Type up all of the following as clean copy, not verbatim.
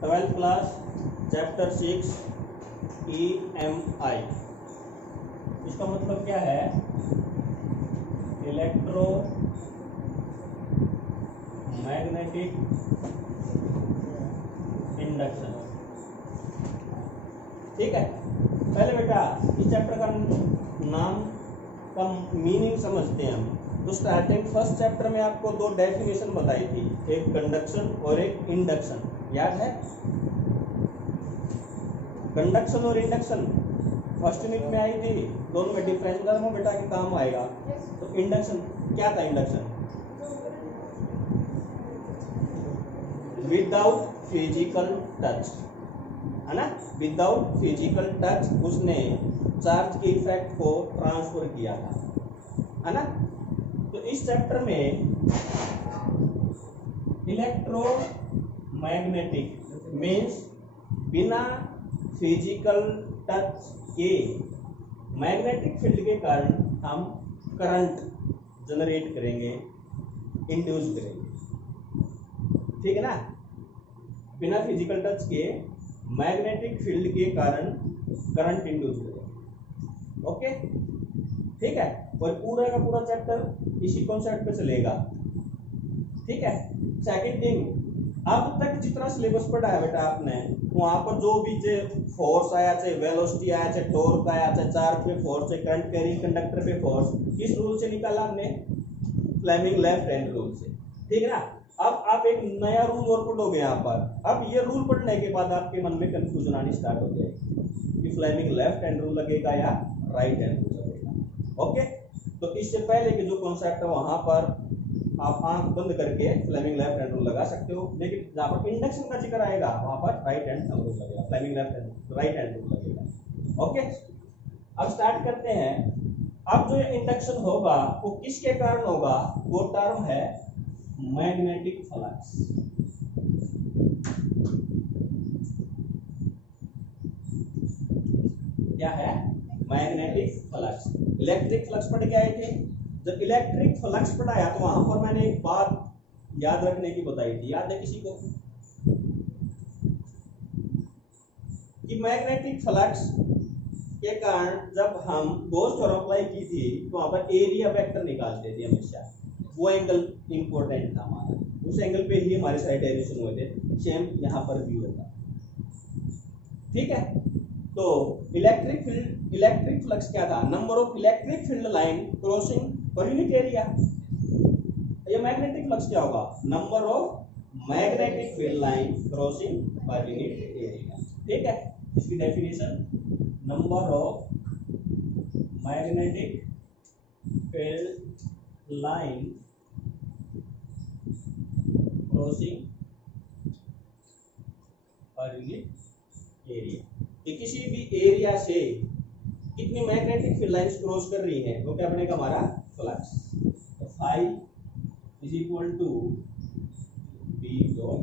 Twelfth class chapter 6 EMI। इसका मतलब क्या है? Electro magnetic induction. ठीक है, पहले बेटा इस चैप्टर का नाम का मीनिंग समझते हैं हम। तो स्टार्टिंग फर्स्ट चैप्टर में आपको दो डेफिनेशन बताई थी, एक कंडक्शन और एक इंडक्शन, याद है? कंडक्शन और इंडक्शन फर्स्ट यूनिट में आई थी, दोनों में डिफरेंस करो बेटा के काम आएगा। तो इंडक्शन क्या था? इंडक्शन विदाउट फिजिकल टच, है ना? विदाउट फिजिकल टच उसने चार्ज के इफेक्ट को ट्रांसफर किया था, है ना? तो इस चैप्टर में इलेक्ट्रोमैग्नेटिक मीन्स बिना फिजिकल टच के मैग्नेटिक फील्ड के कारण हम करंट जनरेट करेंगे, इंड्यूस करेंगे। ठीक है ना? बिना फिजिकल टच के मैग्नेटिक फील्ड के कारण करंट इंड्यूस करेंगे। ओके, ठीक है। और पूरा का पूरा चैप्टर इसी कॉन्सेप्ट पे चलेगा। ठीक है। सेकंड थिंग, अब तक जितना सिलेबस पढ़ा है बेटा आपने, वहां पर जो भी फोर्स आया, चाहे वेलोसिटी आया, चाहे टॉर्क आया, चाहे चार्ज पे फोर्स, चाहे करंट कैरिंग कंडक्टर पे फोर्स, किस रूल से निकाला हमने? फ्लेमिंग लेफ्ट हैंड रूल से। ठीक है ना? अब आप एक नया रूल और पढ़ोगे यहाँ पर। अब ये रूल पढ़ने के बाद आपके मन में कंफ्यूजन आनी स्टार्ट हो जाएगी कि फ्लेमिंग लेफ्ट हैंड रूल लगेगा या राइट हैंड रूल लगेगा। ओके, तो इससे पहले के जो कॉन्सेप्ट है वहां पर आप आंख बंद करके फ्लेमिंग लेफ्ट हैंड रूल लगा सकते हो, लेकिन जहां पर इंडक्शन का जिक्र आएगा वहां पर राइट हैंड रूल लगेगा, Fleming left hand right hand rule लगेगा। ओके, अब स्टार्ट करते हैं। अब जो इंडक्शन होगा वो किसके कारण होगा? वो टर्म है मैग्नेटिक फ्लक्स। क्या है? Magnetic flux. इलेक्ट्रिक फ्लक्स पढ़ के आए थे। जब इलेक्ट्रिक फ्लक्स पढ़ाया तो वहां पर मैंने एक बात याद रखने की बताई थी, याद है किसी को? कि मैग्नेटिक फ्लक्स के कारण जब हम गॉस थ्योरम अप्लाई की थी तो वहां पर एरिया वेक्टर निकालते थे हमेशा। वो एंगल इंपॉर्टेंट था हमारा, उस एंगल पे ही हमारे सारे डेरिवेशन हुए थे। सेम यहाँ पर भी होगा। ठीक है। तो इलेक्ट्रिक फ्लक्स क्या था? Number of electric field line crossing per unit area. ये मैग्नेटिक फ्लक्स क्या होगा? Number of magnetic field line crossing per unit area. ठीक है, इसकी definition, number of magnetic field line crossing per unit area. कि किसी भी एरिया से कितनी मैग्नेटिक फील्ड लाइंस क्रॉस कर रही है वो क्या बनेगा? हमारा फ्लक्स। तो phi is equal to B dot.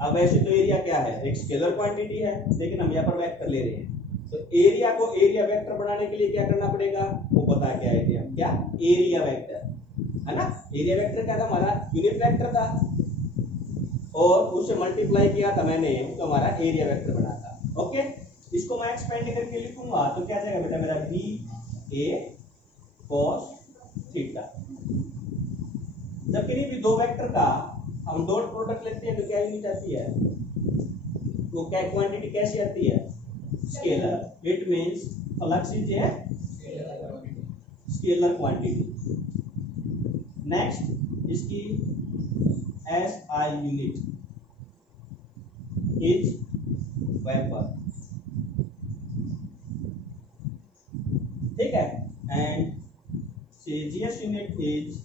अब वैसे तो एरिया क्या है? एक स्केलर क्वांटिटी है, लेकिन हम यहाँ पर वेक्टर ले रहे हैं। तो एरिया को एरिया वेक्टर बनाने के लिए क्या करना पड़ेगा वो बता के आए थे हम। क्या? एरिया वेक्टर, है ना? एरिया वेक्टर क्या था? हमारा यूनिट वेक्टर था और उससे मल्टीप्लाई किया था मैंने, तो हमारा एरिया वेक्टर बना था। ओके, इसको मैं एक्सपेंड करके लिखूंगा तो क्या जाएगा बेटा मेरा? B A cos theta. जब किन्हीं भी दो वेक्टर का हम डॉट प्रोडक्ट लेते हैं तो क्या यूनिट आती है? वो क्या क्वांटिटी कैसी आती है? Scalar. It means flux is a scalar quantity. Next, इसकी SI यूनिट इज वेपर। ठीक है, and CGS unit is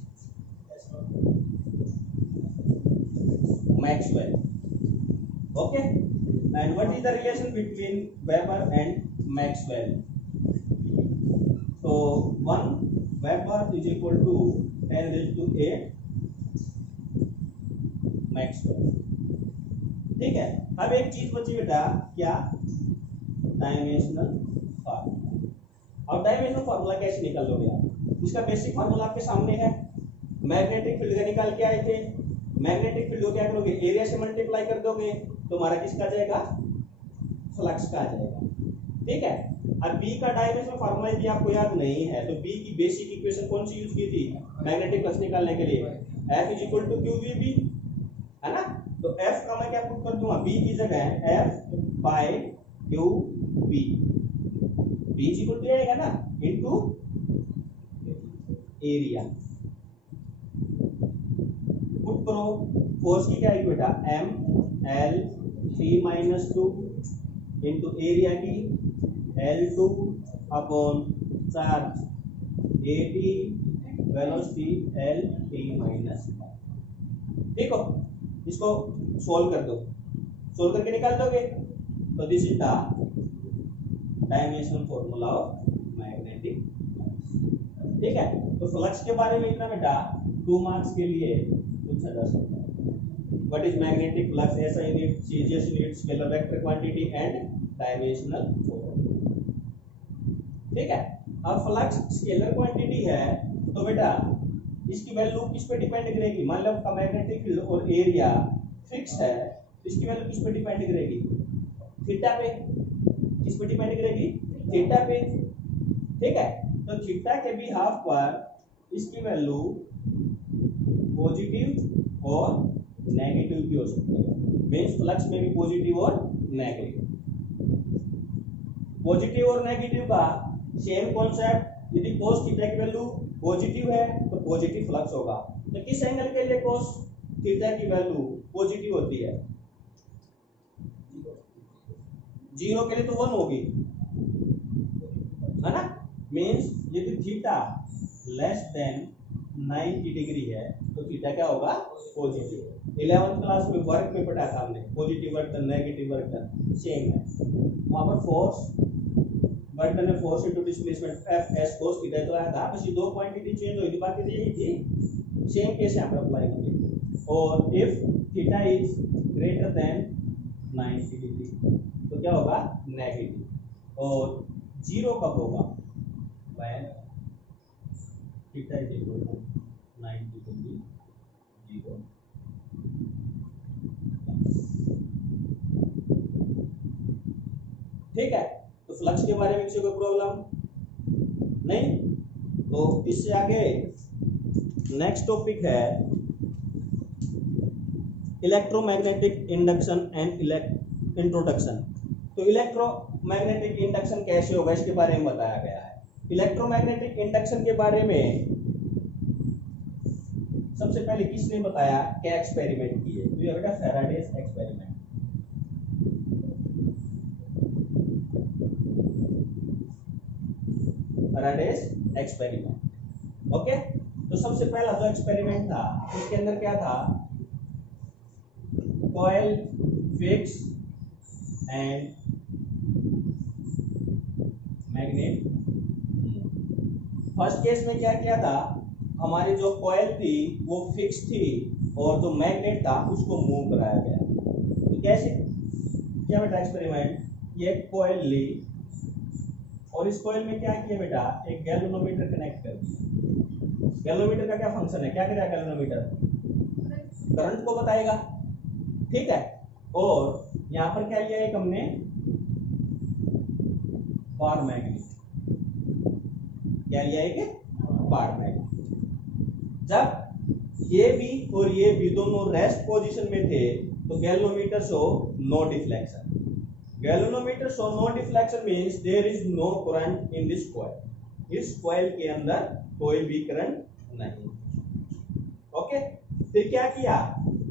Maxwell. Okay, and what is the relation between Weber and Maxwell? So 1 Weber is equal to 10 raised to 8 Maxwell. ठीक है। अब एक चीज बची बेटा, क्या? Dimensional formula. अब डायमेंशनल फार्मूला कैसे निकाल लोगे आप? इसका बेसिक फार्मूला आपके सामने है। मैग्नेटिक फील्ड का निकाल के आए थे, मैग्नेटिक फील्ड को क्या करोगे, एरिया से मल्टीप्लाई कर दोगे तो हमारा किसका आ जाएगा, फ्लक्स का आ जाएगा। ठीक है, अब बी का डायमेंशनल फार्मूला यदि आपको याद नहीं है तो बी की बेसिक इक्वेशन कौन सी यूज की थी मैग्नेटिक फ्लक्स निकालने के लिए, F is equal to Q V B, है ना। तो F का मैं क्या पुट कर दूंगा, B की जगह F by Q B, B is equal to आएगा ना इनटू एरिया। पुट करो, फोर्स की क्या है बेटा, M L 3-2 इनटू एरिया की L2 upon charge AT velocity LT-। ठीक हो, इसको सोल्व कर दो, सोल्व करके निकाल दोगे तो this is the dimensional formula of magnetic. ठीक है, तो फ्लक्स के बारे में इतना बेटा 2 मार्क्स के लिए पूछा जा सकता है। व्हाट इज मैग्नेटिक फ्लक्स, ऐसा unit, CGS unit, scalar vector quantity and dimensional formula. ठीक है, अब फ्लक्स स्केलर क्वांटिटी है तो बेटा इसकी वैल्यू किस पे डिपेंड करेगी, मान लो आपका मैग्नेटिक फील्ड और एरिया फिक्स है, इसकी वैल्यू किस पे डिपेंड करेगी, थीटा पे। किस पे डिपेंड करेगी, थीटा पे। ठीक है, तो थीटा के भी हाफ पर इसकी वैल्यू पॉजिटिव और नेगेटिव भी हो सकती है, मींस फ्लक्स में भी पॉजिटिव और नेगेटिव। पॉजिटिव और नेगेटिव का सेम कॉन्सेप्ट, यदि cos थीटा की वैल्यू पॉजिटिव है तो पॉजिटिव फ्लक्स होगा, तो किस एंगल के लिए cos थीटा की वैल्यू पॉजिटिव होती है, 0 के लिए तो 1 होगी, है ना। मींस यदि थीटा लेस देन 90 डिग्री है तो थीटा क्या होगा, पॉजिटिव। 11th क्लास में वर्क में पढ़ा था हमने, positive work done negative work done same है। वहां पर फोर्स वर्क डन है, force into displacement F S cos theta तो आया था, बस ये 2 क्वांटिटी चेंज हुई थी, बाकी तो यही थी, सेम केस यहां पर अप्लाई होंगे। और if theta is greater than 90 degree तो क्या होगा, नेगेटिव। और 0 कब होगा, when theta is equal to 90 degree 0। ठीक है, तो फ्लक्स के बारे में किसी को प्रॉब्लम नहीं, तो इससे आगे नेक्स्ट टॉपिक है इलेक्ट्रोमैग्नेटिक इंडक्शन एंड इंट्रोडक्शन। तो इलेक्ट्रोमैग्नेटिक इंडक्शन कैसे होगा इसके बारे में बताया गया है। इलेक्ट्रोमैग्नेटिक इंडक्शन के बारे में सबसे पहले किसने बताया, क्या एक्सपेरिमेंट किए, तो ये बेटा Faraday's experiment. Faraday's experiment, okay. तो सबसे पहला जो एक्सपेरिमेंट था उसके अंदर क्या था, coil fix and magnet. First case में क्या किया था, हमारी जो कॉइल थी वो फिक्स थी और जो मैग्नेट था उसको मूव कराया गया। तो कैसे किया बेटा एक्सपेरिमेंट, ये कॉइल ली और इस कॉइल में क्या किया बेटा, एक गैल्वेनोमीटर कनेक्ट कर दिया। गैल्वेनोमीटर का क्या फंक्शन है, क्या करेगा गैल्वेनोमीटर, करंट को बताएगा। ठीक है, और यहां पर क्या लिया एक हमने, बार मैग्नेट। क्या लिया एक बार मैग्नेट। जब ये भी और ये भी दोनों रेस्ट पोजीशन में थे तो galvanometer show no deflection. Galvanometer show no deflection means there is no current in this coil. इस कॉइल के अंदर कोई भी करंट नहीं। ओके, फिर क्या किया,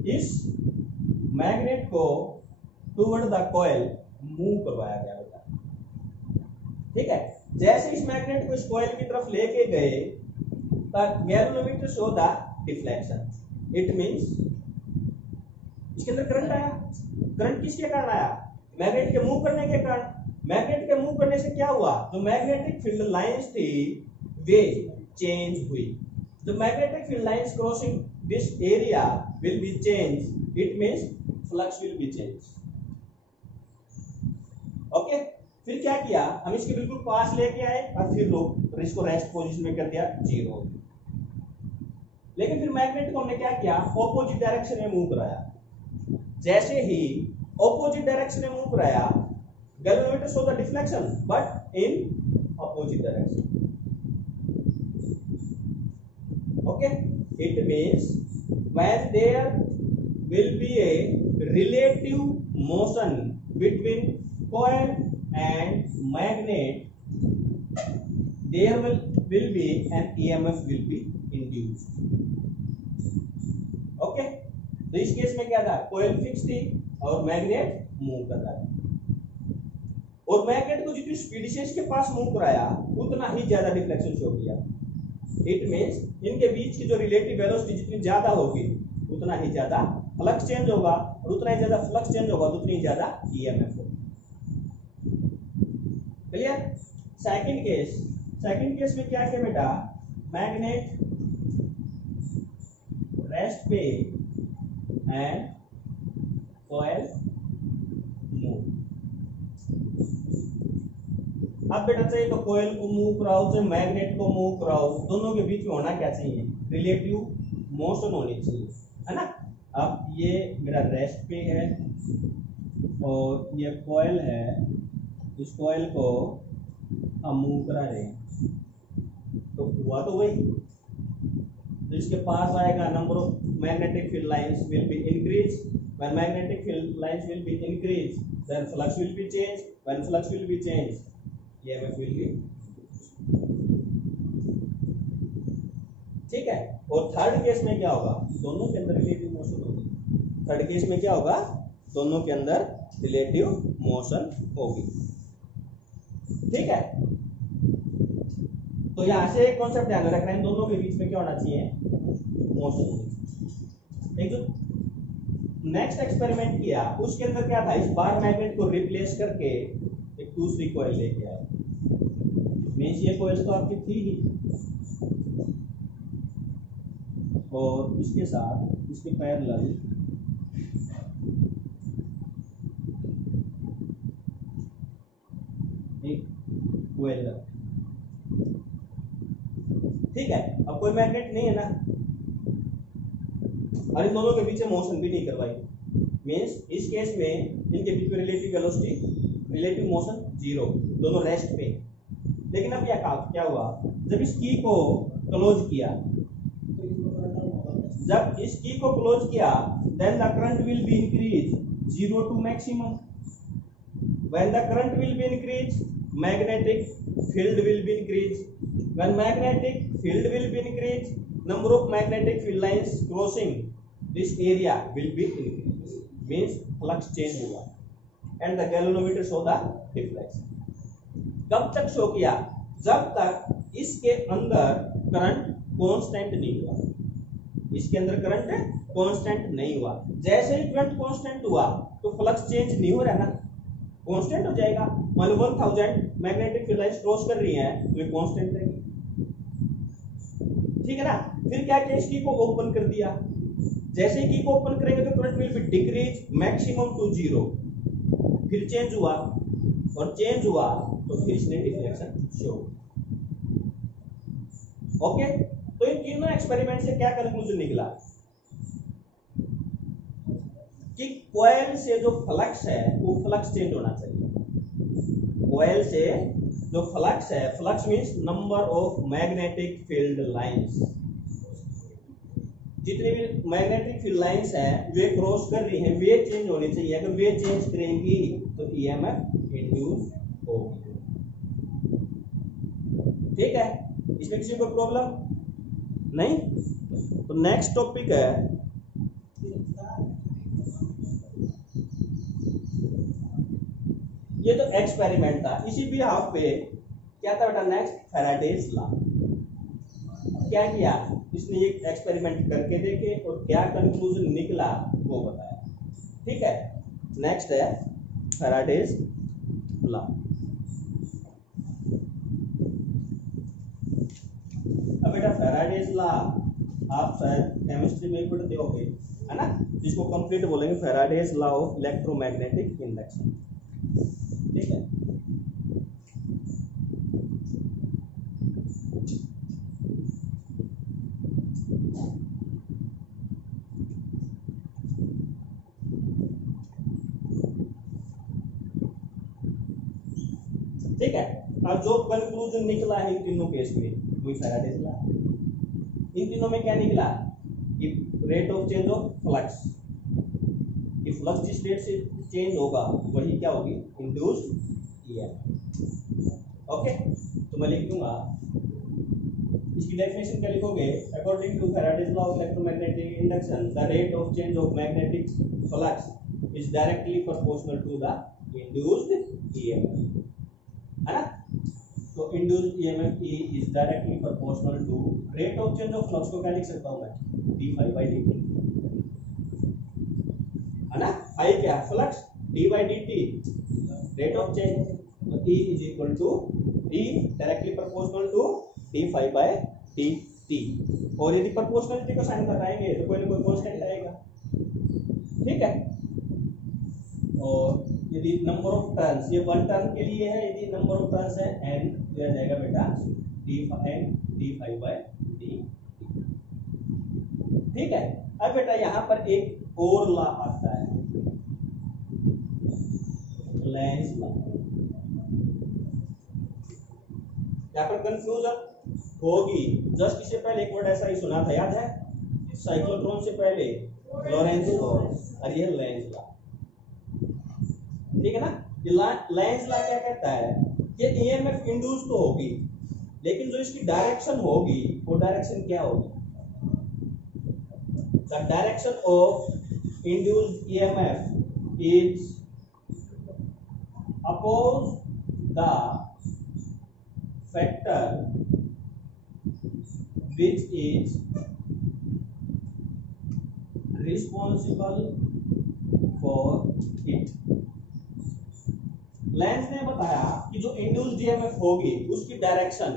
इस मैग्नेट को टुवर्ड द कॉइल मूव करवाया गया बेटा। ठीक है, जैसे इस मैग्नेट को इस कॉइल की तरफ लेके गए तब galvanometer show the deflection. It means इसके अंदर करंट आया। करंट किसके कारण आया, मैग्नेट के मूव करने के कारण। मैग्नेट के मूव करने से क्या हुआ, जो मैग्नेटिक फील्ड लाइंस थी वे चेंज हुई। The magnetic field lines crossing this area will be changed. It means flux will be changed. Okay? फिर क्या किया, हम इसके बिल्कुल पास लेके आए और फिर इसको रेस्ट पोजीशन में कर दिया 0। लेकिन फिर मैग्नेट को हमने क्या किया, ऑपोजिट डायरेक्शन में मूव कराया। जैसे ही ऑपोजिट डायरेक्शन में मूव कराया, galvanometer show the deflection but in opposite direction. Okay, it means when there will be a relative motion between coil and magnet, there will be an EMF will be induced. Okay, तो इस case में क्या था, कोयल fix थी और magnet move कर रहा है, और मैग्नेट को जितनी स्पीड से इसके पास मूव कराया उतना ही ज्यादा डिफ्लेक्शन शो किया। इट मींस इनके बीच की जो रिलेटिव वेलोसिटी जितनी ज्यादा होगी उतना ही ज्यादा फ्लक्स चेंज होगा, और उतना ही ज्यादा फ्लक्स चेंज होगा तो उतनी ही ज्यादा ईएमएफ होगा। क्लियर? सेकंड केस में क्या है बेटा, मैग्नेट रेस्ट पे एंड कॉइल मूव। अब बेटा चाहिए तो कॉइल को मूव कराओ चाहे मैग्नेट को मूव कराओ, दोनों के बीच में होना क्या चाहिए, रिलेटिव मोशन होनी चाहिए, है ना। अब ये मेरा रेस्ट पे है और ये कॉइल है, इस कॉइल को हम मूव करा रहे हैं, तो हुआ तो वही, तो इसके पास आएगा number of magnetic field lines will be increase, when magnetic field lines will be increase then flux will be change, when flux will be change EMF will be। ठीक है, और थर्ड केस में क्या होगा, दोनों के अंदर रिलेटिव मोशन होगी। थर्ड केस में क्या होगा, दोनों के अंदर रिलेटिव मोशन होगी। ठीक है, तो यहां से एक कॉन्सेप्ट ध्यान में रख रहे हैं, दोनों के बीच में क्या होना चाहिए, मोशन। एक जो नेक्स्ट एक्सपेरिमेंट किया उसके अंदर क्या था, इस बार मैग्नेट को रिप्लेस करके एक दूसरी कॉइल लेके आया। मींस ये कॉइल तो आपकी थी ही, और इसके साथ इसके पैरेलल एक कॉइल है। ठीक है, अब कोई मैग्नेट नहीं है ना, और इन दोनों के बीच में मोशन भी नहीं करवाई। मींस इस केस में इनके बीच में relative velocity, relative motion zero, दोनों रेस्ट पे। लेकिन अब क्या हुआ, जब इस की को क्लोज किया, जब इस की को क्लोज किया then the current will be increase 0 to maximum, when the current will be increased magnetic field will be increased, when magnetic field will be increased number of magnetic field lines crossing this area will be increased, means flux change हुआ, and the galvanometer show the deflection। कब तक show किया, जब तक इसके अंदर current constant नहीं हुआ, इसके अंदर करंट कांस्टेंट नहीं हुआ। जैसे ही करंट कांस्टेंट हुआ तो फ्लक्स चेंज नहीं हो रहा ना, कांस्टेंट हो जाएगा। मान लो 1000 मैग्नेटिक फील्ड लाइंस क्रॉस कर रही हैं तो ये कांस्टेंट रहेगी, ठीक है ना। फिर क्या किया, इस की को ओपन कर दिया, जैसे ही की को ओपन करेंगे तो current will be decrease maximum to 0, फिर चेंज हुआ, और चेंज हुआ तो फिर इसने डिफ्लेक्शन शो। ओके, तो इन तीनों एक्सपेरिमेंट से क्या कंक्लूजन निकला कि कॉइल से जो फ्लक्स है वो फ्लक्स चेंज होना चाहिए। कॉइल से जो फ्लक्स है, flux means number of magnetic field lines, जितनी भी मैग्नेटिक फील्ड लाइंस है वे क्रॉस कर रही हैं, वे चेंज होनी चाहिए। अगर वे चेंज करेंगी तो ईएमएफ इंड्यूस होगी। ठीक है, इसमें किसी को प्रॉब्लम नहीं। तो नेक्स्ट टॉपिक है ये तो एक्सपेरिमेंट था, इसी भी हाफ पे क्या था बेटा, नेक्स्ट फैराडेज लॉ। क्या किया इसने, एक एक्सपेरिमेंट करके देखे और क्या कंक्लूजन निकला वो बताया। ठीक है, नेक्स्ट है फैराडेज लॉ। अब बेटा फैराडेज लॉ आप शायद केमिस्ट्री में पढ़ते होंगे, है ना, जिसको कंप्लीट बोलेंगे Faraday's law of electromagnetic induction. ठीक है, ठीक है। अब जो कंक्लूजन निकला है इन तीनों केस में वही फैराडेज लॉ। इन तीनों में क्या निकला कि rate of change of flux, कि फ्लक्स जिस रेट से चेंज होगा वही क्या होगी इंड्यूस्ड ईएमएफ। ओके, तो मैं लिख दूंगा इसकी डेफिनेशन क्या लिखोगे, according to Faraday's law of electromagnetic induction the rate of change of magnetic flux is directly proportional to the induced EMF, है ना। तो induced EMF E is directly proportional to rate of change of flux को क्या लिख सकता हूं मैं D phi by D T, है ना। फाई क्या flux, D by D T rate of change, तो E is equal to E directly proportional to D phi by D T. और यदि प्रोपोर्शनलिटी को साइन कराएंगे तो कोई ना कोई कांस्टेंट आएगा, ठीक है। और यदि नंबर ऑफ टर्न्स, ये वन टर्न के लिए है, यदि नंबर ऑफ टर्न्स है n तो यह जाएगा बेटा डी फाई बाई डी, ठीक है। अब बेटा यहाँ पर एक और लॉ आता है, लेंज लॉ। यहाँ पर कंफ्यूजन होगी, जस्ट इससे पहले एक वर्ड ऐसा ही सुना था, याद है, साइक्लोट्रॉन से पहले लॉरेंज लॉ, और ये लेंज लॉ, ठीक है ना। ये लेंज लॉ क्या कहता है कि ईएमएफ इंड्यूस तो होगी, लेकिन जो इसकी डायरेक्शन होगी वो डायरेक्शन क्या होगी, the direction of induced EMF is oppose the factor which is responsible for it। Lenz ने बताया कि जो इंड्यूस्ड ईएमएफ होगी उसकी डायरेक्शन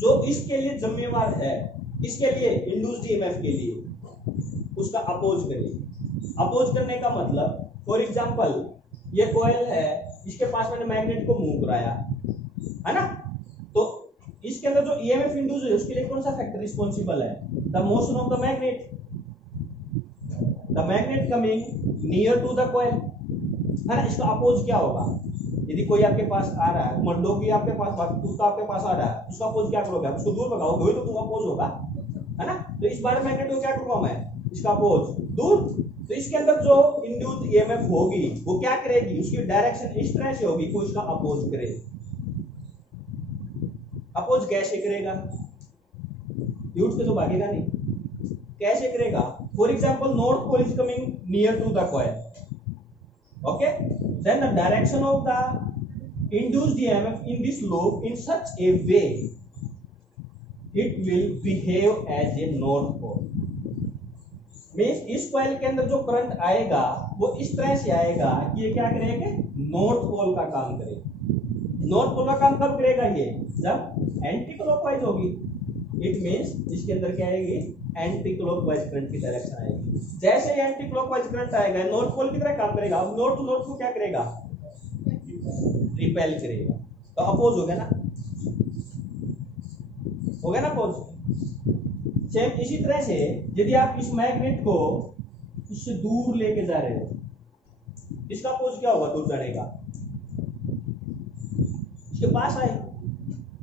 जो इसके लिए जिम्मेवार है, इसके लिए इंड्यूस्ड ईएमएफ के लिए उसका अपोज करेगी। अपोज करने का मतलब, फॉर एग्जांपल ये कॉइल है, इसके पास मैंने मैग्नेट को मूव कराया, है ना, तो इसके अंदर जो ईएमएफ इंड्यूस है उसके लिए कौन सा फैक्टर रिस्पॉन्सिबल है, the motion of the magnet, the magnet coming near to the coil, है ना। इसका अपोज क्या होगा, यदि कोई आपके पास आ रहा है, मान लो कि आपके पास कुत्ता आपके पास आ रहा है, उसका अपोज क्या करोगे, उसको दूर भगाओगे, वही तो तुम अपोज होगा, है ना। तो इस बार मैग्नेट को क्या करूंगा मैं, इसका अपोज दूर। तो इसके अंदर जो इंड्यूस्ड ईएमएफ होगी वो क्या करेगी, उसकी डायरेक्शन इस तरह से होगी कि उसका अपोज करे। अपोज कैसे करेगा, यूथ के तो भागेगा नहीं, कैसे करेगा, for example north pole is coming near to the coil, okay, then the direction of the induced EMF in this loop in such a way it will behave as a north pole. Means इस coil के अंदर जो current आएगा वो इस तरह से आएगा कि ये क्या करेगा, नॉर्थ पोल का काम करेगा। नॉर्थ पोल का काम कब करेगा, ये जब एंटी क्लॉकवाइज होगी, इट मींस इसके अंदर क्या आएगी, एंटी क्लॉकवाइज करंट की डायरेक्शन आएगी। जैसे एंटी क्लॉकवाइज करंट आएगा नॉर्थ पोल की तरह काम करेगा। अब नॉर्थ टू नॉर्थ को क्या करेगा, रिपेल करेगा, तो अपोज हो गया ना, हो गया ना अपोज। सेम इसी तरह से यदि आप इस मैग्नेट को इससे दूर लेके जा रहे हो, इसका अपोज क्या होगा, दूर जाएगा, इसके पास आए,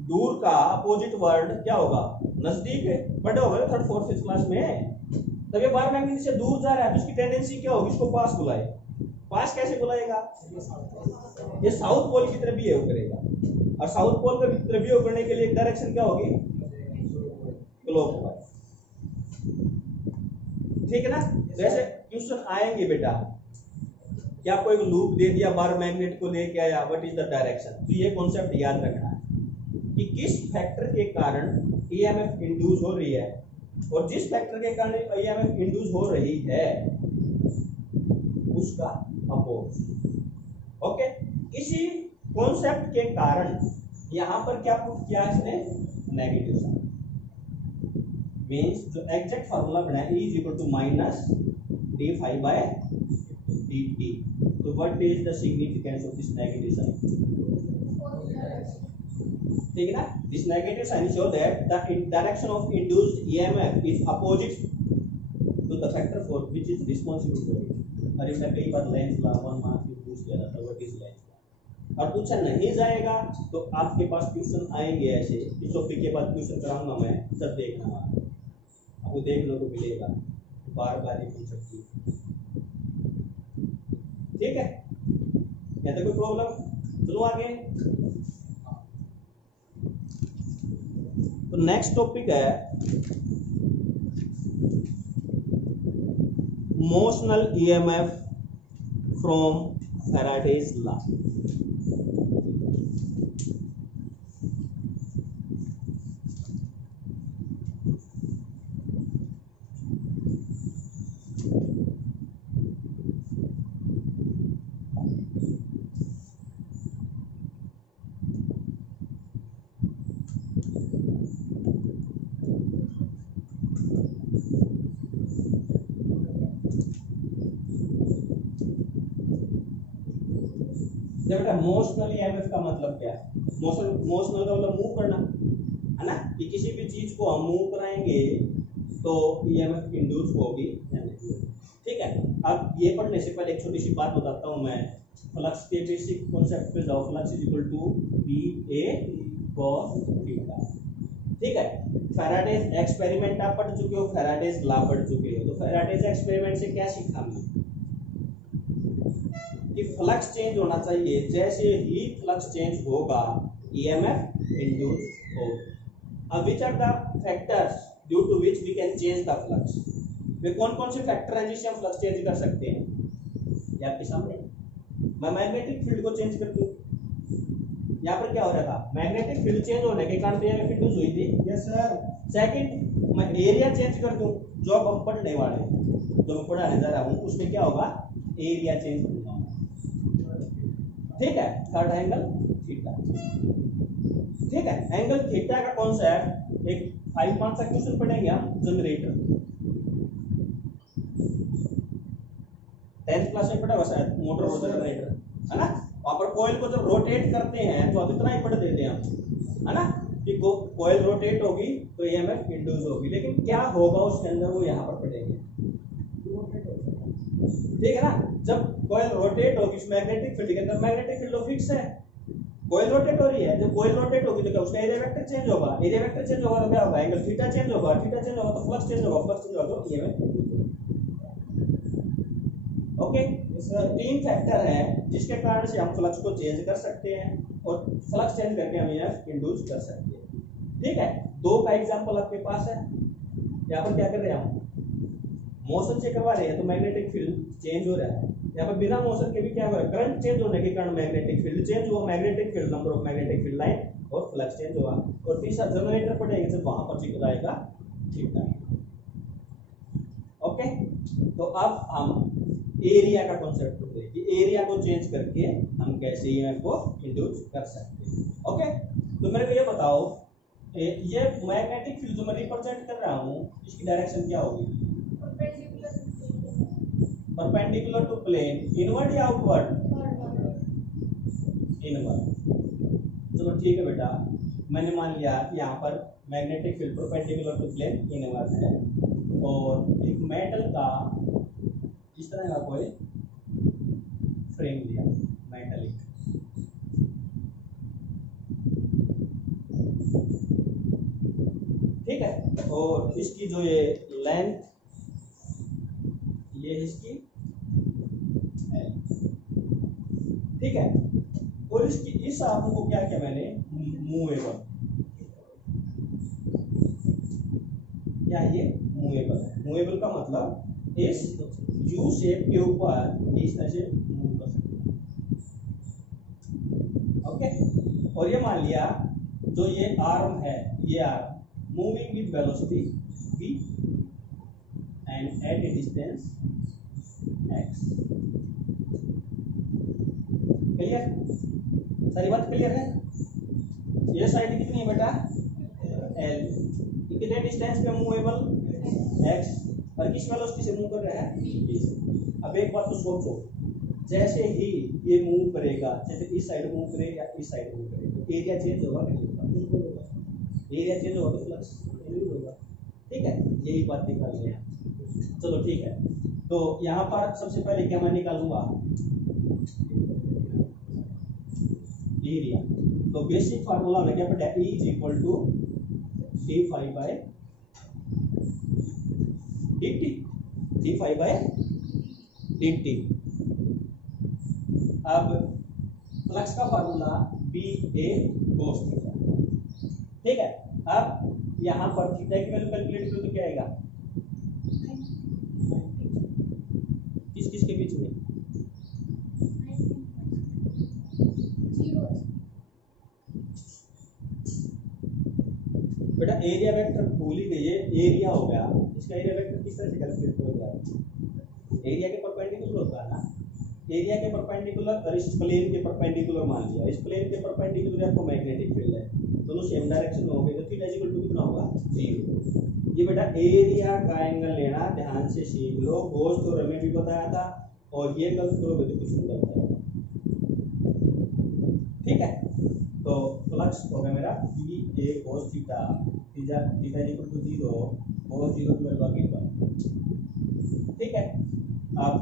दूर का अपोजिट वर्ड क्या होगा, नजदीक है, बड़े होगा थर्ड फोर्थ फिफ्थ क्लास में। तब ये बार मैग्नेट से दूर जा रहा है तो इसकी टेंडेंसी क्या होगी, इसको पास बुलाए। पास कैसे बुलाएगा, ये साउथ पोल की तरफ बिहेव करेगा, और साउथ पोल की तरफ बिहेव करने के लिए डायरेक्शन क्या होगी, क्लॉकवाइज, ठीक है ना। जैसे क्वेश्चन आएंगे बेटा कि आपको एक लूप दे दिया, बार मैग्नेट को लेके आया, व्हाट इज द डायरेक्शन, तो ये कॉन्सेप्ट याद रखना है कि किस फैक्टर के कारण ईएमएफ इंड्यूस हो रही है, और जिस फैक्टर के कारण ईएमएफ इंड्यूस हो रही है उसका अपोज। ओके, इसी कॉन्सेप्ट के कारण यहां पर क्या प्रूफ किया इसने, नेगेटिव साइन। मींस जो एग्जैक्ट फार्मूला बनाया E is equal to minus D phi by D T. तो what is the significance of this negative sign, ठीक है ना। This negative sign show that the direction of induced EMF is opposite to the factor for which is responsible for it. और इसका कई बार Lenz law 1 mark में पूछ लिया था, व्हाट इज लेंज लॉ, और पूछा नहीं जाएगा तो आपके पास ट्यूशन आएंगे ऐसे, इस टॉपिक के बाद ट्यूशन कराऊंगा मैं, जब देखना आपको देखने को मिलेगा, बार बार ये कॉन्सेप्ट। ठीक है, या तो कोई प्रॉब्लम? चलो आगे। तो नेक्स्ट टॉपिक है motional EMF from Faraday's law. बेटा मोशनल ईएमएफ का मतलब क्या है? मोशनल का मतलब मूव करना है ना, कि किसी भी चीज को हम मूव कराएंगे तो ईएमएफ इंड्यूस होगी या नहीं। ठीक है, अब ये पढ़ने से पहले एक छोटी सी बात बताता हूँ मैं। फ्लक्स के बेसिक कॉन्सेप्ट पे जाओ। Flux is equal to B A cos theta. ठीक है, फैराडेज एक्सपेरिमेंट आप पढ़ चुके हो, फैराडेज लॉ पढ़ चुके हो। तो फैराडेज एक्सपेरिमेंट से क्या सीखा हमने कि फ्लक्स चेंज होना चाहिए, जैसे ही फ्लक्स चेंज होगा ईएमएफ इंड्यूस होगा। अब which are the factors due to which we can change the flux? वे कौन कौन से फैक्टर हैं जिससे हम फ्लक्स चेंज कर सकते हैं? ये आपके सामने। मैं मैग्नेटिक फील्ड को चेंज कर दूं, यहाँ पर क्या हो रहा था, मैग्नेटिक फील्ड चेंज होने के कारण ईएमएफ इंड्यूस हुई थी। Yes sir. सेकंड, मैं एरिया चेंज कर दूं, जो अब हम पढ़ने वाले हैं, जो मैं पढ़ाने जा रहा हूं, उसमें क्या होगा, एरिया चेंज होगा। ठीक है, थर्ड एंगल थीटा। ठीक है, एंगल थीटा का कॉन्सेप्ट एक 5 मार्क्स का क्वेश्चन पढ़ेंगे हम, जनरेटर 10th क्लास में पढ़ा हुआ शायद, मोटर और जनरेटर, है ना। वहां पर कॉइल को जब रोटेट करते हैं तो अब इतना ही पढ़ देते हैं हम, है ना, कि कॉइल रोटेट होगी तो ईएमएफ इंड्यूस होगी, लेकिन क्या होगा उसके अंदर वो यहाँ पर पढ़ेंगे। ठीक है ना, जब कॉइल रोटेट होगी मैग्नेटिक फील्ड के अंदर, मैग्नेटिक फील्ड फिक्स है, कॉइल रोटेट हो रही है, जब कॉइल रोटेट होगी तो क्या उसका एरिया वेक्टर चेंज होगा, एरिया वेक्टर चेंज होगा तो क्या होगा, एंगल थीटा चेंज होगा, थीटा चेंज होगा तो फ्लक्स चेंज होगा, फ्लक्स चेंज होगा तो ईएमएफ। ओके, तीन फैक्टर है जिसके कारण से हम फ्लक्स को चेंज कर सकते हैं और फ्लक्स चेंज करके हम ईएमएफ इंड्यूस कर सकते हैं। ठीक है, दो का एग्जांपल आपके पास है। यहाँ पर क्या कर रहे हैं हम, मोशन चेक करवा रहे हैं तो मैग्नेटिक फील्ड चेंज हो रहा है। यहाँ पर बिना मोशन के भी क्या हो रहा है, करंट चेंज होने के कारण मैग्नेटिक फील्ड चेंज हुआ, magnetic field, number of magnetic field line और फ्लक्स चेंज हुआ। और तीसरा जनरेटर पढ़ेंगे जब वहां पर चेक कराएगा थीटा। ओके, तो अब हम एरिया का कॉन्सेप्ट पढ़ते हैं कि एरिया को चेंज करके हम कैसे ईएमएफ को इंड्यूस कर सकते हैं। ओके, तो मेरे को ये बताओ, ये मैग्नेटिक फील्ड जो मैं रिप्रेजेंट कर रहा हूँ इसकी डायरेक्शन क्या होगी, परपेंडिकुलर टू प्लेन, इनवर्ड या आउटवर्ड, इनवर्ड। चलो ठीक है बेटा, मैंने मान लिया कि यहाँ पर magnetic field perpendicular to plane inward है और एक मेटल का इस तरह का कोई फ्रेम दिया मेटालिक। ठीक है, और इसकी जो ये लेंथ, ये इसकी L। ठीक है, और इसकी इस आर्म को क्या किया मैंने, मूवेबल। क्या ये मूवेबल है? मूवेबल का मतलब इस यू शेप के ऊपर इस तरह से मूव कर सकते हैं। ओके, और ये मान लिया जो ये आर्म है, ये arm moving with velocity v and at a distance x। Clear, सारी बात क्लियर है? ये साइड कितनी है बेटा, l, कितने डिस्टेंस पे मूवेबल x, और किस वेलोसिटी से मूव कर रहा है v। अब एक बात तो सोचो, जैसे ही ये मूव करेगा, जैसे इस साइड मूव करेगा, इस साइड मूव करेगा, एरिया चेंज होगा कि नहीं होगा? एरिया चेंज होगा तो फ्लक्स होगा। ठीक है, यही बात निकाल लिया। चलो ठीक है, तो यहाँ पर सबसे पहले क्या मैं निकालूंगा, एरिया। तो बेसिक फार्मूला हमें क्या पता है, E is equal to D phi by D T, D phi by D T. अब फ्लक्स का formula B A cos theta, ठीक है। अब यहाँ पर थीटा की वैल्यू कैलकुलेट करो तो क्या आएगा, किस किस के बीच में, बेटा एरिया वेक्टर भूल ही गई है, एरिया हो गया, इसका एरिया वेक्टर किस तरह से कैलकुलेट करोगे, एरिया के परपेंडिकुलर होता है ना, एरिया के परपेंडिकुलर और इस प्लेन के परपेंडिकुलर मान लिया, इस प्लेन के परपेंडिकुलर आपको मैग्नेटिक फील्ड है, दोनों सेम डायरेक्शन में होंगे तो थीटा इक्वल टू कितना होगा 0। ये बेटा एरिया का एंगल लेना ध्यान से सीख लो, कोस तो हमें भी बताया था और ये गलत करोगे तो कुछ नहीं बताएगा, ठीक है। तो फ्लक्स हो गया मेरा B A cos theta, theta equal to 0, cos 0 की वैल्यू आगे पर, ठीक है। अब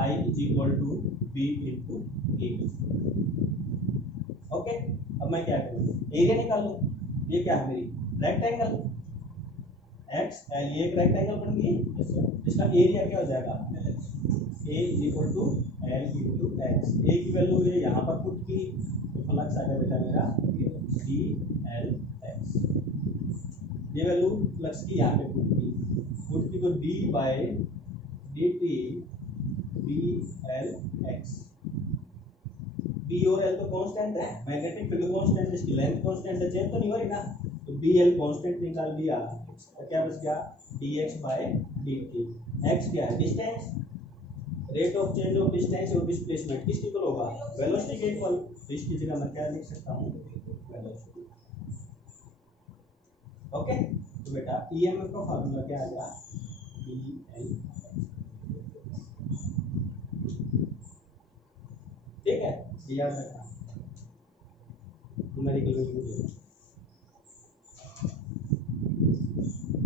I is equal to B into A. Okay, अब मैं क्या करूँ, एरिया निकाल लूँ, ये क्या है मेरी रेक्टेंगल एक्स, ये एक रेक्टेंगल बन गई, इसका एरिया क्या हो जाएगा A is equal to L into X, A की वैल्यू ये यहाँ पर पुट की, तो फ्लक्स आ गया बेटा मेरा डी एल एक्स, ये वैल्यू फ्लक्स की यहाँ पे पुट की तो D by D T B L X, B और एल तो कांस्टेंट है, मैग्नेटिक फील्ड कांस्टेंट, इसकी लेंथ कांस्टेंट है, चेंज तो नहीं हो रही ना, तो बी एल कांस्टेंट निकाल दिया, तो क्या बच गया D X by D T. X क्या है distance, rate of change of distance और डिस्प्लेसमेंट किसके इक्वल होगा, वेलोसिटी के इक्वल, तो इसकी जगह मैं क्या लिख सकता हूँ वेलोसिटी। ओके, तो बेटा ईएमएफ का फार्मूला क्या आ गया बी एल, ठीक है, ये याद रखना न्यूमेरिकल वैल्यू,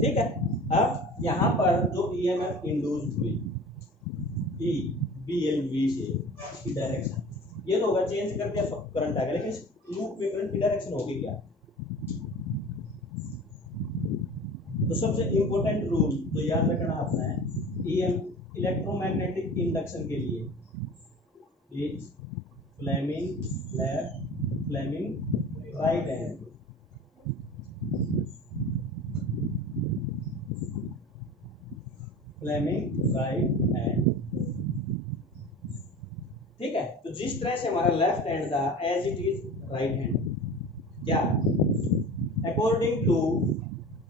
ठीक है। अब यहाँ पर जो ईएमएफ इंड्यूस हुई ई बी एल वी से, इसकी डायरेक्शन ये तो होगा, चेंज कर दिया करंट आ गया, लेकिन इस लूप में करंट की डायरेक्शन होगी क्या, तो सबसे इंपॉर्टेंट रूल तो याद रखना आपने है, ईएम इलेक्ट्रोमैग्नेटिक इंडक्शन के लिए is Fleming left, Fleming right hand, Fleming right hand, ठीक है। तो जिस तरह से हमारा लेफ्ट हैंड था as it is right hand, क्या according to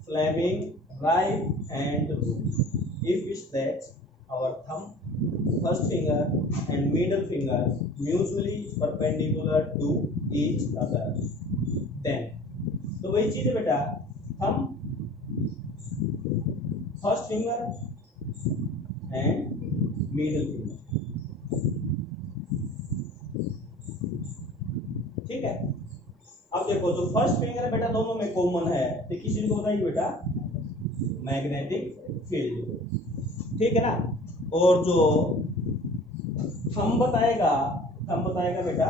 Fleming right hand rule, if we stretch our thumb, first finger and middle finger mutually perpendicular to each other, then तो वही चीज है बेटा, thumb first finger and middle finger, ठीक है। अब देखो जो फर्स्ट फिंगर बेटा दोनों में कॉमन है, तो किसी को बताइए बेटा मैग्नेटिक फील्ड, ठीक है ना, और जो थंब बताएगा बेटा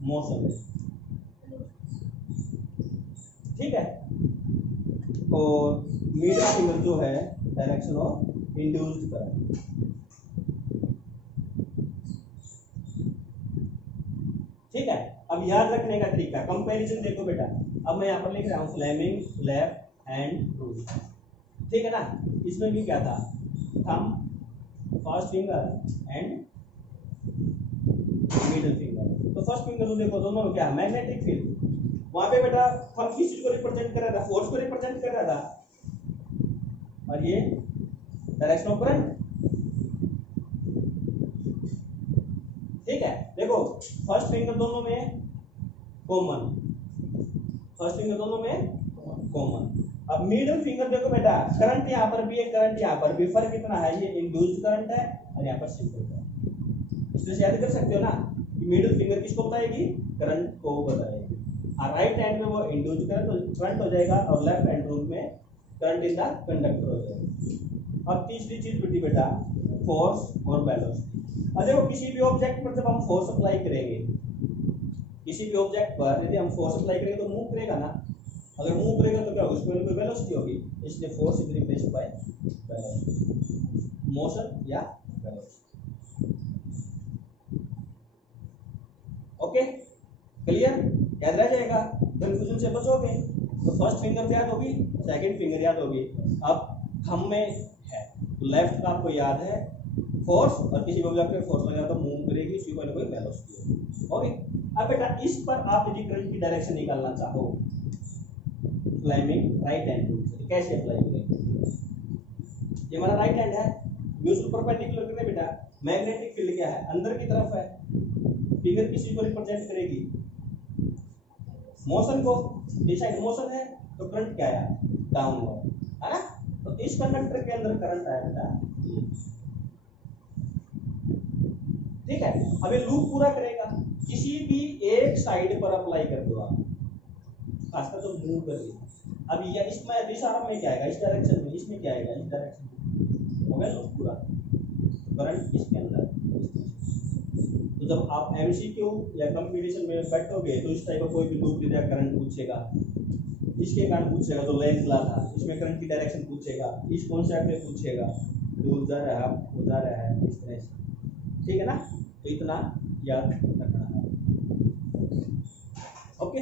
मोशन, ठीक है, और मिडिल फिंगर जो है डायरेक्शन ऑफ इंड्यूस्ड करंट, ठीक है। अब याद रखने का तरीका कंपैरिजन देखो बेटा, अब मैं यहाँ पर लिख रहा हूँ फ्लेमिंग लेफ्ट हैंड रूल, ठीक है ना, इसमें भी क्या था thumb first finger and middle finger, तो फर्स्ट फिंगर देखो दोनों में क्या मैग्नेटिक फील्ड, वहां पे बेटा थंब किस चीज को रिप्रेजेंट कर रहा था, फोर्स को रिप्रेजेंट कर रहा था, और ये डायरेक्शन ऑफ करंट, ठीक है। देखो फर्स्ट फिंगर दोनों में कॉमन, फर्स्ट फिंगर दोनों में कॉमन, अब मिडिल फिंगर देखो बेटा करंट यहाँ पर भी है, करंट यहाँ पर भी, फर्क कितना है, ये इंड्यूस्ड करंट है और यहाँ पर सिंपल करंट, इसलिए याद कर सकते हो ना कि मिडिल फिंगर किसको बताएगी, करंट को बताएगी, और राइट हैंड में वो इंड्यूस्ड करंट हो जाएगा और लेफ्ट हैंड रूल में करंट इन द कंडक्टर हो जाएगा। अब तीसरी चीज बेटी बेटा फोर्स और वेलोसिटी। अब देखो किसी भी ऑब्जेक्ट पर जब हम फोर्स अप्लाई करेंगे, किसी भी ऑब्जेक्ट पर यदि हम फोर्स अप्लाई करेंगे तो मूव करेगा ना, अगर मूव करेगा तो क्या होगा, उसको कोई वेलोसिटी होगी, इसलिए force is replaced by velocity, motion या वेलोसिटी। ओके क्लियर, याद रह जाएगा, कंफ्यूजन से बचोगे। तो फर्स्ट फिंगर याद होगी, सेकंड फिंगर याद होगी। अब थंब में है तो लेफ्ट का आपको याद है फोर्स, और किसी भी ऑब्जेक्ट पे फोर्स लगा तो मूव करेगी, उसकी कोई वेलोसिटी होगी। ओके अब बेटा इस पर आप यदि करंट की डायरेक्शन निकालना चाहो फ्लेमिंग राइट हैंड रूल से, कैसे अप्लाई करेंगे? ये हमारा राइट हैंड है, म्यूचुअल परपेंडिकुलर करने बेटा, मैग्नेटिक फील्ड क्या है, अंदर की तरफ है, फिगर किसी को रिप्रेजेंट करेगी, मोशन को, दिस साइड मोशन है तो करंट क्या है, डाउनवर्ड, है ना। तो इस कंडक्टर के अंदर करंट आया बेटा, ठीक है। अब ये लूप पूरा करेगा, किसी भी एक साइड पर अप्लाई कर दो आप, खासकर तो मूव कर दिया। अब ये इसमें दिस आर्म में क्या आएगा, इस डायरेक्शन में, इसमें क्या आएगा, इस डायरेक्शन में, हो गया लूप पूरा, करंट इसके अंदर। तो जब आप एमसीक्यू या कंपटीशन में बैठोगे तो इस टाइप का कोई भी लूप दिया करंट पूछेगा, इसके कारण पूछेगा तो लेंथ ला था, इसमें करंट की डायरेक्शन पूछेगा, इस कॉन्सेप्ट में पूछेगा, दूर जा रहा है उधर है, इस तरह से, ठीक है ना। तो इतना याद रखना है, ओके।